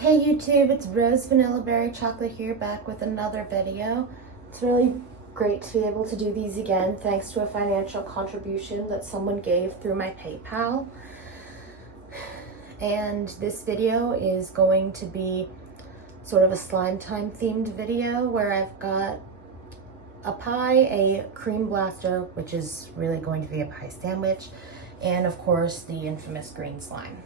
Hey YouTube, it's Rose Vanilla Berry Chocolate here, back with another video. It's really great to be able to do these again thanks to a financial contribution that someone gave through my PayPal. And this video is going to be sort of a slime time themed video where I've got a pie, a cream blaster, which is really going to be a pie sandwich, and of course the infamous green slime.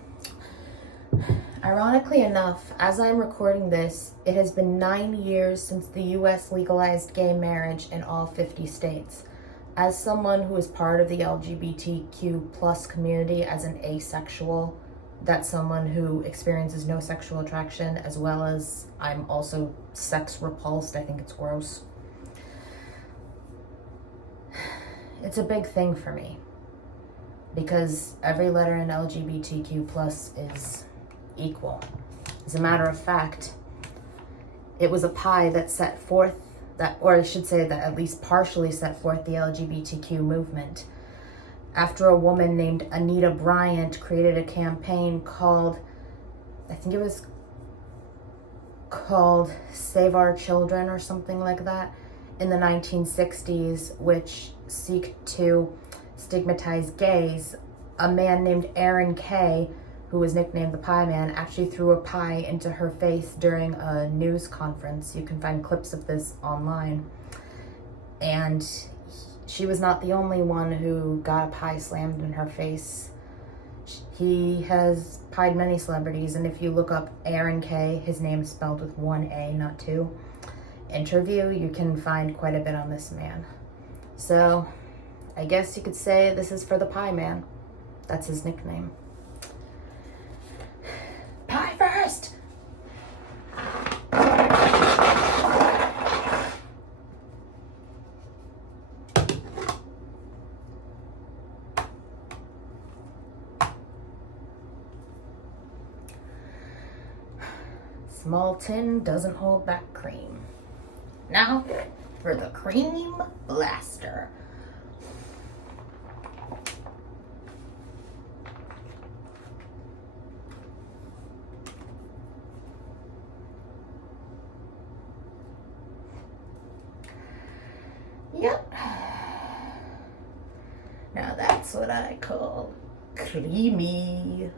Ironically enough, as I'm recording this, it has been 9 years since the US legalized gay marriage in all 50 states. As someone who is part of the LGBTQ plus community as an asexual, that's someone who experiences no sexual attraction, as well as I'm also sex repulsed. I think it's gross. It's a big thing for me because every letter in LGBTQ plus is equal. As a matter of fact, it was a pie that set forth that, or I should say that at least partially set forth the LGBTQ movement. After a woman named Anita Bryant created a campaign called, I think it was called Save Our Children or something like that, in the 1960s, which seeked to stigmatize gays. A man named Aaron Kay, who was nicknamed the Pie Man, actually threw a pie into her face during a news conference. You can find clips of this online. And she was not the only one who got a pie slammed in her face. He has pied many celebrities, and if you look up Aaron Kay, his name is spelled with one A, not two, interview, you can find quite a bit on this man. So I guess you could say this is for the Pie Man. That's his nickname. Pie first! Small tin doesn't hold back cream. Now for the cream blaster. Yep. Now that's what I call creamy.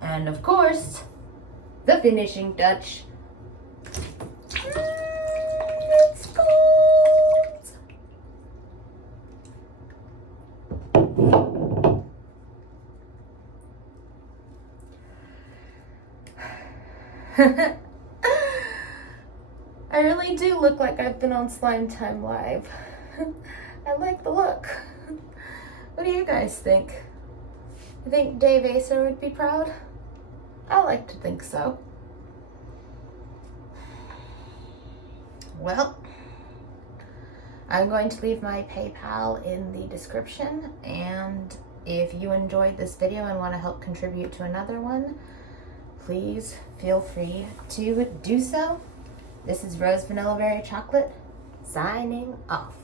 And of course, the finishing touch. It's gold. I really do look like I've been on Slime Time Live. I like the look. What do you guys think? You think Dave Acer would be proud? I like to think so. Well, I'm going to leave my PayPal in the description, and if you enjoyed this video and want to help contribute to another one, please feel free to do so. This is Rose Vanilla Berry Chocolate, signing off.